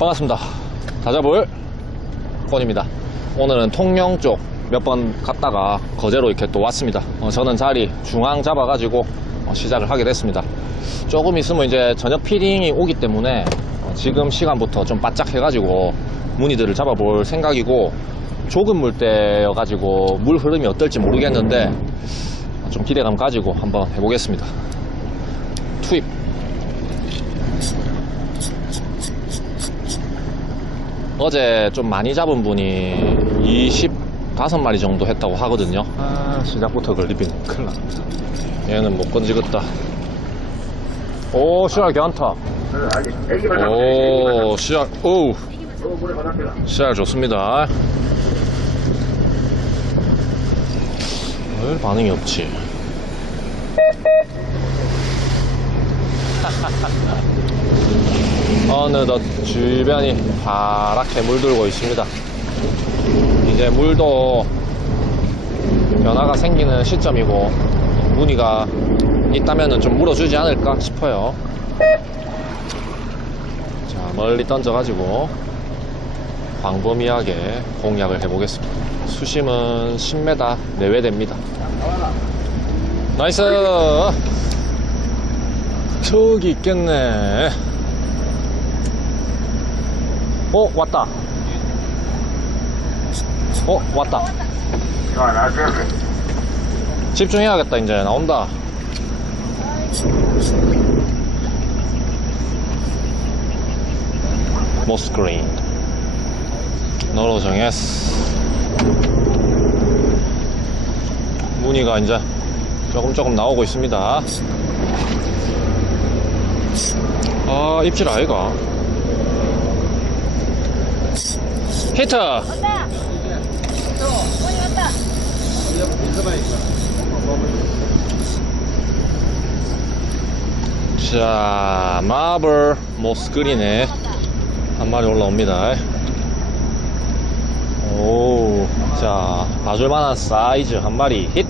반갑습니다. 다잡을 권입니다. 오늘은 통영 쪽 몇 번 갔다가 거제로 이렇게 또 왔습니다. 어, 저는 자리 중앙 잡아가지고 어, 시작을 하게 됐습니다. 조금 있으면 이제 저녁 피딩이 오기 때문에 어, 지금 시간부터 좀 바짝 해가지고 무늬들을 잡아볼 생각이고 조금 물때여가지고 물 흐름이 어떨지 모르겠는데 어, 좀 기대감 가지고 한번 해보겠습니다. 투입. 어제 좀 많이 잡은 분이 25마리 정도 했다고 하거든요. 아, 시작부터 걸리빈 큰일 납니다. 얘는 못 건지겠다. 오, 씨알 괜찮다. 오, 씨알, 오우. 씨알 좋습니다. 왜 반응이 없지? 어느덧 주변이 파랗게 물들고 있습니다. 이제 물도 변화가 생기는 시점이고 무늬가 있다면 좀 물어주지 않을까 싶어요. 자, 멀리 던져가지고 광범위하게 공략을 해보겠습니다. 수심은 10m 내외 됩니다. 나이스! 저기 있겠네. 어, 왔다. 어, 왔다. 집중해야겠다, 이제. 나온다. 모스크린. 너로 정했어. 무늬가 이제 조금 조금 나오고 있습니다. 아, 입질 아이가. 히트! 왔다. 자, 마블 모스크린에 한 마리 올라옵니다. 오, 자, 봐줄만한 사이즈 한 마리 히트.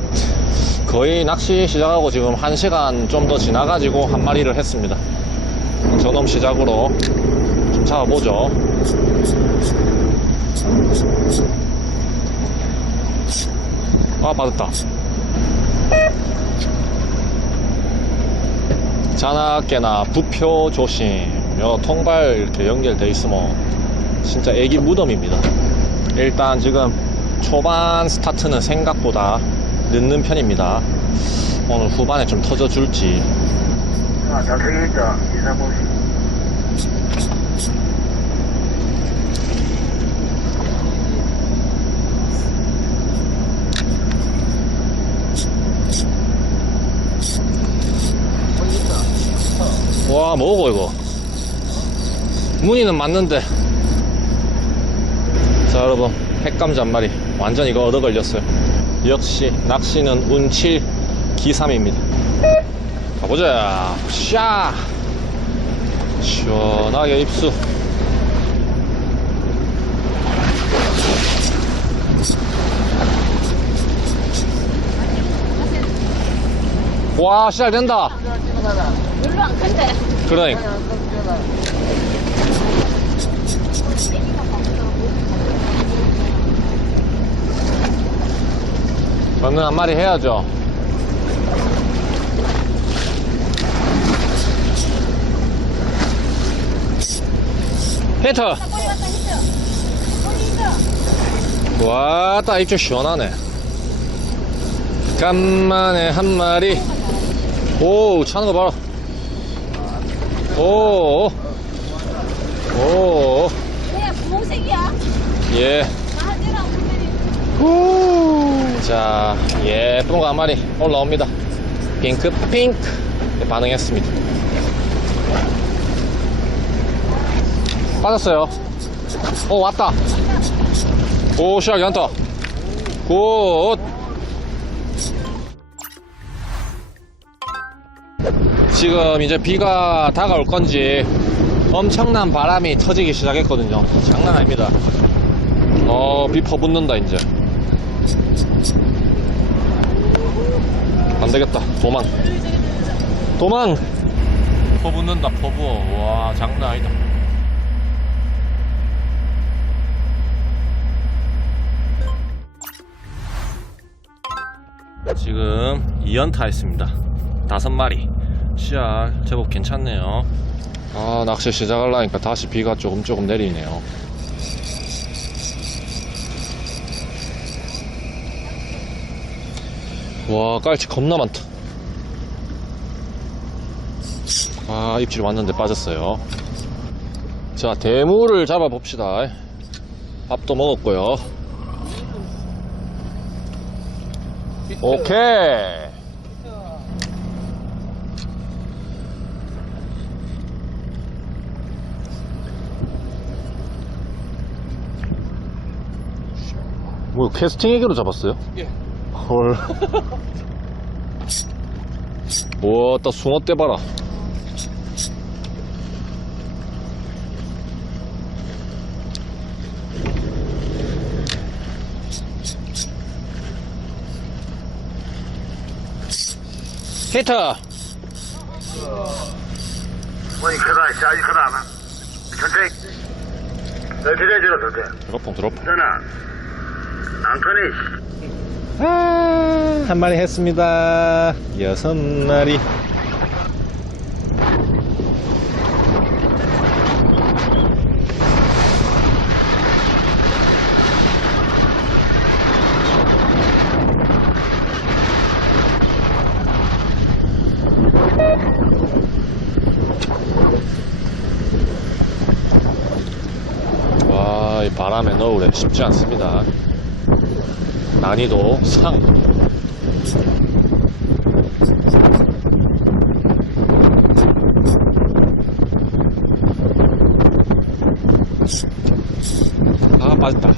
거의 낚시 시작하고 지금 한 시간 좀 더 지나가지고 한 마리를 했습니다. 저놈 시작으로 좀 잡아보죠. 아, 받았다. 자나깨나 부표 조심. 요 통발 이렇게 연결돼 있으면 진짜 애기 무덤입니다. 일단 지금 초반 스타트는 생각보다 늦는 편입니다. 오늘 후반에 좀 터져줄지. 아, 좌측에 있다. 이상공시. 와, 뭐고, 이거. 무늬는 맞는데. 자, 여러분. 핵감자 한 마리. 완전 이거 얻어 걸렸어요. 역시, 낚시는 운칠 기삼입니다. 가보자. 샤! 시원하게 입수. 와, 시작 된다. 그러니까. 저는 한 마리 해야죠. 히트. 와, 딱 입질 시원하네. 간만에 한 마리. 오, 차는 거 봐라. 오, 오, 그냥 분홍색이야. 예. 나한테랑 분명히. 자, 예쁜 거 한 마리 올라옵니다. 핑크, 핑크. 네, 반응했습니다. 빠졌어요. 오, 왔다. 오, 시작 연타. 굿. 지금 이제 비가 다가올 건지 엄청난 바람이 터지기 시작했거든요. 장난 아닙니다. 어비 퍼붓는다 이제. 안되겠다. 도망. 도망! 퍼붓는다 퍼부어. 와 장난 아니다. 지금 2연타 했습니다. 다섯 마리. 씨알 제법 괜찮네요. 아 낚시 시작하려니까 다시 비가 조금 조금 내리네요. 와 깔치 겁나 많다. 아 입질 왔는데 빠졌어요. 자 대물을 잡아 봅시다. 밥도 먹었고요. 오케이. 뭐 캐스팅 애기로 잡았어요? 예. 헐. 우와, 딱 숭어 떼 봐라. 히트! 뭐니 크다 아직 크다 안 천천히 너 기대해주라 좋대 드롭봉 드롭봉. 전화 안 크니 아, 한 마리 했습니다. 여섯 마리. 와, 이 바람에 넣으래 쉽지 않습니다. 난이도 상. 아, 빠졌다.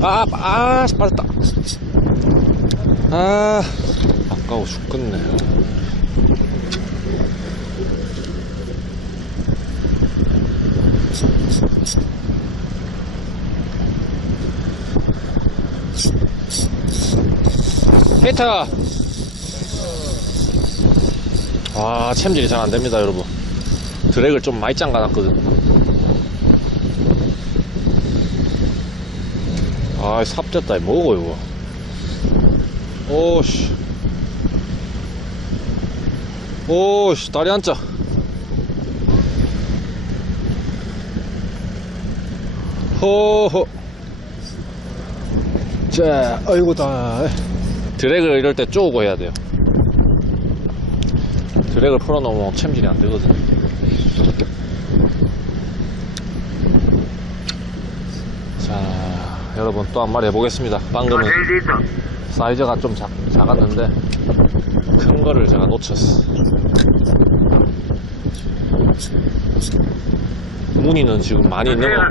아, 아, 빠졌다. 아, 아까워 죽겠네. 히트! 아, 챔질이 잘 안됩니다, 여러분. 드랙을 좀 많이 잠가놨거든. 아, 삽됐다. 뭐고, 이거. 오씨. 오씨, 다리 한자. 호호. 자, 어이구다. 드랙을 이럴 때 쪼고 해야 돼요. 드랙을 풀어놓으면 챔질이 안 되거든. 자, 여러분 또 한 마리 해보겠습니다. 방금은 있다 사이즈가 좀 작, 작았는데 큰 거를 제가 놓쳤어. 무늬는 지금 많이 있는 거,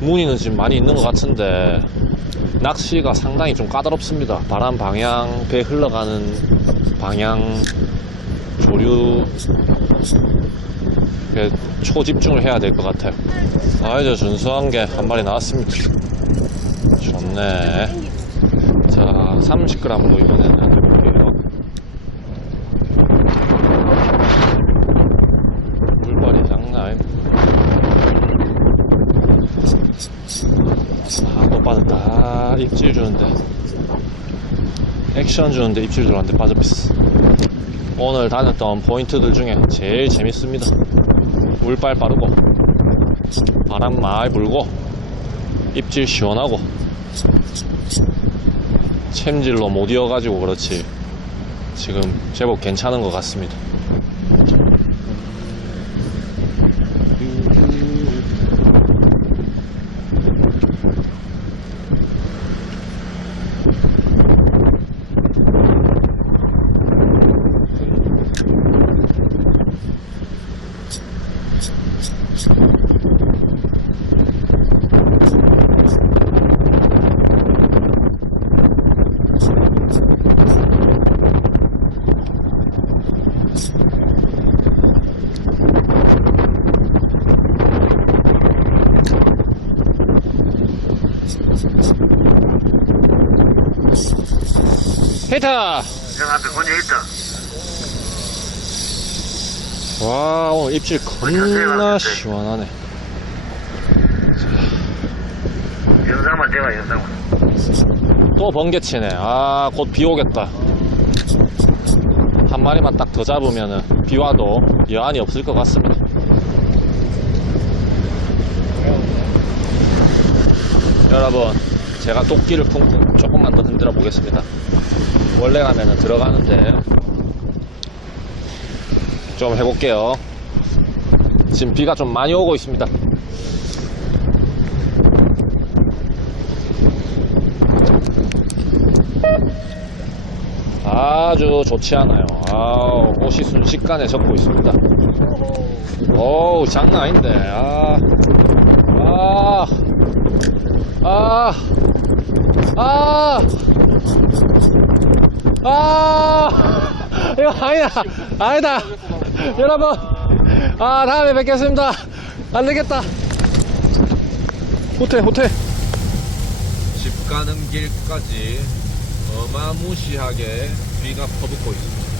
무늬는 지금 많이 있는 것 같은데 낚시가 상당히 좀 까다롭습니다. 바람 방향, 배 흘러가는 방향, 조류 초집중을 해야 될 것 같아요. 아 이제 준수한 게 한 마리 나왔습니다. 좋네. 자, 30g으로 이번에는 해볼게요. 물발이 장난 아닙니다. 아, 또 빠졌다. 아, 입질 주는데. 액션 주는데 입질 들어왔는데 빠져버렸어. 오늘 다녔던 포인트들 중에 제일 재밌습니다. 물빨 빠르고, 바람 많이 불고, 입질 시원하고, 챔질로 못 이어가지고 그렇지. 지금 제법 괜찮은 것 같습니다. 히트! 저 앞에 군이 있다 와, 오늘 입질 겁나 시원하네. 영상만 찍어 영상만 또 번개치네. 아, 곧 비 오겠다. 한 마리만 딱 더 잡으면은 비 와도 여한이 없을 것 같습니다. 여러분, 제가 도끼를 쿵쿵 조금만 더 흔들어 보겠습니다. 원래 가면은 들어가는데 좀 해볼게요. 지금 비가 좀 많이 오고 있습니다. 아주 좋지 않아요. 아우, 옷이 순식간에 젖고 있습니다. 어우, 장난 아닌데. 아, 아, 아, 아, 아, 이거 아니다. 아니다. 여러분, 아, 다음에 뵙겠습니다. 안 되겠다. 호텔, 호텔. 집 가는 길까지 어마무시하게 비가 퍼붓고 있습니다.